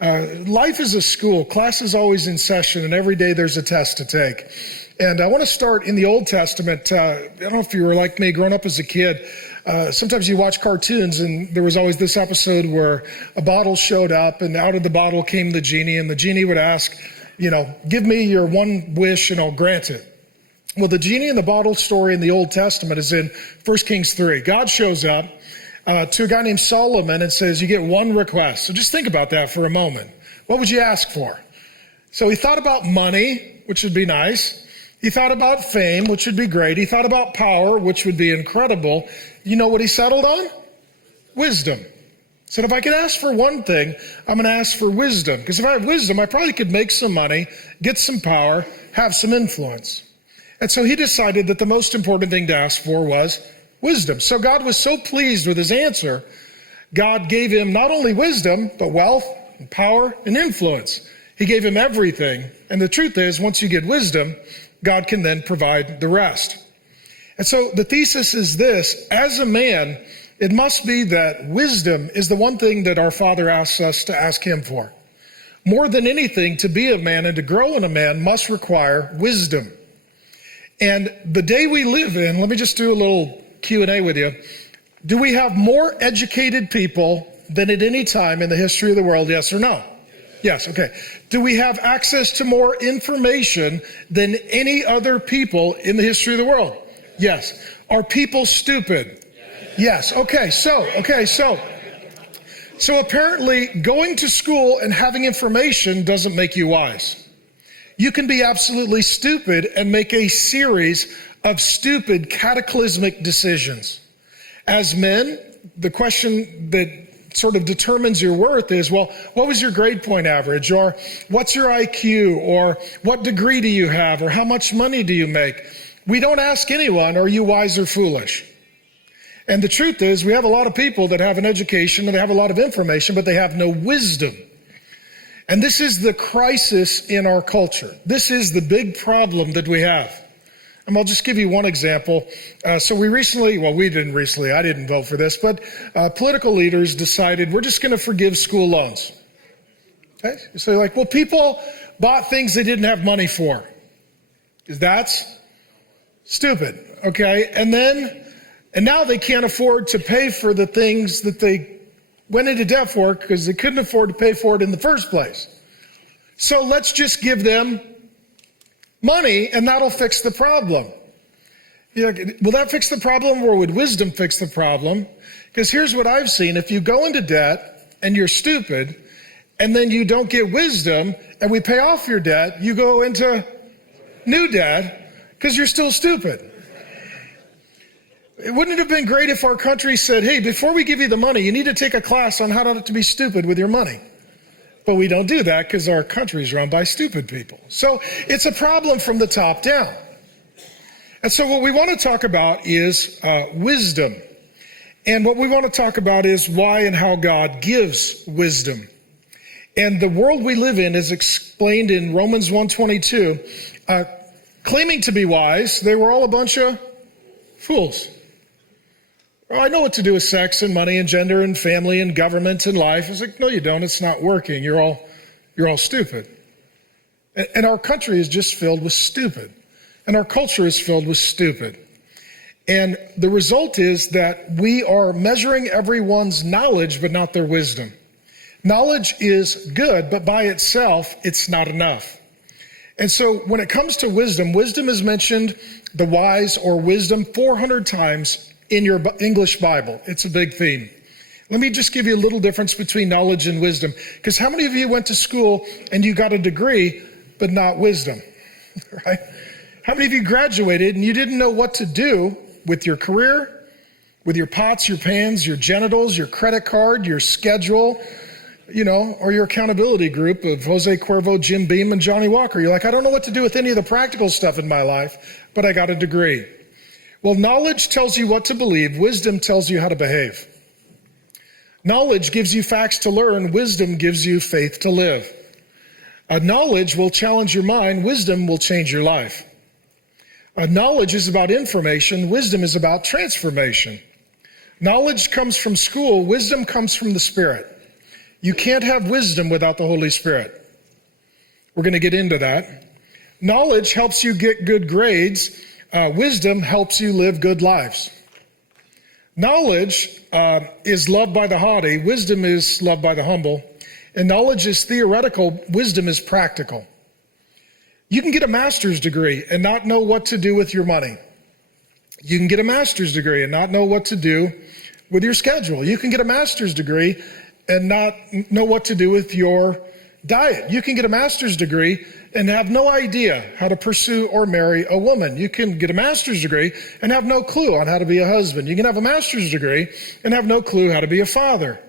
Life is a school. Class is always in session, and every day there's a test to take. And I want to start in the Old Testament. I don't know if you were like me growing up as a kid. Sometimes you watch cartoons, and there was always this episode where a bottle showed up, and out of the bottle came the genie, and the genie would ask, give me your one wish, and I'll grant it. Well, the genie in the bottle story in the Old Testament is in 1 Kings 3. God shows up to a guy named Solomon and says, you get one request. So just think about that for a moment. What would you ask for? So he thought about money, which would be nice. He thought about fame, which would be great. He thought about power, which would be incredible. You know what he settled on? Wisdom. He said, if I could ask for one thing, I'm going to ask for wisdom. Because if I have wisdom, I probably could make some money, get some power, have some influence. And so he decided that the most important thing to ask for was wisdom. So God was so pleased with his answer, God gave him not only wisdom, but wealth and power and influence. He gave him everything. And the truth is, once you get wisdom, God can then provide the rest. And so the thesis is this: as a man, it must be that wisdom is the one thing that our Father asks us to ask him for. More than anything, to be a man and to grow in a man must require wisdom. And the day we live in, let me just do a little Q&A with you. Do we have more educated people than at any time in the history of the world, yes or no? Yes, okay. Do we have access to more information than any other people in the history of the world? Yes. Are people stupid? Yes. Okay, so apparently going to school and having information doesn't make you wise. You can be absolutely stupid and make a series of stupid, cataclysmic decisions. As men, the question that sort of determines your worth is, well, what was your grade point average? Or what's your IQ? Or what degree do you have? Or how much money do you make? We don't ask anyone, are you wise or foolish? And the truth is, we have a lot of people that have an education and they have a lot of information, but they have no wisdom. And this is the crisis in our culture. This is the big problem that we have. And I'll just give you one example. I didn't vote for this, but political leaders decided we're just going to forgive school loans. Okay? So you're like, well, people bought things they didn't have money for. That's stupid. Okay? And now they can't afford to pay for the things that they went into debt for because they couldn't afford to pay for it in the first place. So let's just give them money and that'll fix the problem. Will that fix the problem, or would wisdom fix the problem? Because here's what I've seen. If you go into debt and you're stupid and then you don't get wisdom and we pay off your debt, you go into new debt because you're still stupid. Wouldn't it have been great if our country said, hey, before we give you the money, you need to take a class on how not to be stupid with your money? But we don't do that because our country is run by stupid people. So it's a problem from the top down. And so what we want to talk about is wisdom. And what we want to talk about is why and how God gives wisdom. And the world we live in is explained in Romans 1:22. Claiming to be wise, they were all a bunch of fools. Well, I know what to do with sex and money and gender and family and government and life. It's like, no, you don't. It's not working. You're all stupid. And our country is just filled with stupid. And our culture is filled with stupid. And the result is that we are measuring everyone's knowledge, but not their wisdom. Knowledge is good, but by itself, it's not enough. And so when it comes to wisdom, wisdom is mentioned, the wise or wisdom, 400 times in your English Bible. It's a big theme. Let me just give you a little difference between knowledge and wisdom. Because how many of you went to school and you got a degree, but not wisdom? Right? How many of you graduated and you didn't know what to do with your career, with your pots, your pans, your genitals, your credit card, your schedule, or your accountability group of Jose Cuervo, Jim Beam, and Johnny Walker? You're like, I don't know what to do with any of the practical stuff in my life, but I got a degree. Well, knowledge tells you what to believe. Wisdom tells you how to behave. Knowledge gives you facts to learn. Wisdom gives you faith to live. Knowledge will challenge your mind. Wisdom will change your life. Knowledge is about information. Wisdom is about transformation. Knowledge comes from school. Wisdom comes from the Spirit. You can't have wisdom without the Holy Spirit. We're going to get into that. Knowledge helps you get good grades. Wisdom helps you live good lives. Knowledge is loved by the haughty. Wisdom is loved by the humble. And knowledge is theoretical. Wisdom is practical. You can get a master's degree and not know what to do with your money. You can get a master's degree and not know what to do with your schedule. You can get a master's degree and not know what to do with your diet. You can get a master's degree and have no idea how to pursue or marry a woman. You can get a master's degree and have no clue on how to be a husband. You can have a master's degree and have no clue how to be a father.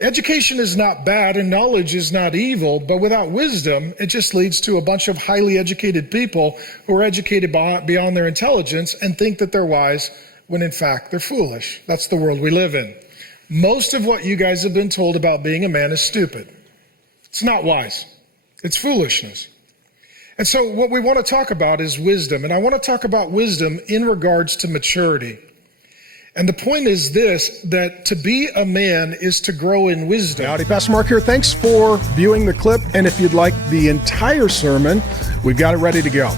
Education is not bad and knowledge is not evil, but without wisdom, it just leads to a bunch of highly educated people who are educated beyond their intelligence and think that they're wise when in fact they're foolish. That's the world we live in. Most of what you guys have been told about being a man is stupid. It's not wise. It's foolishness. And so what we want to talk about is wisdom. And I want to talk about wisdom in regards to maturity. And the point is this, that to be a man is to grow in wisdom. Howdy, Pastor Mark here. Thanks for viewing the clip. And if you'd like the entire sermon, we've got it ready to go.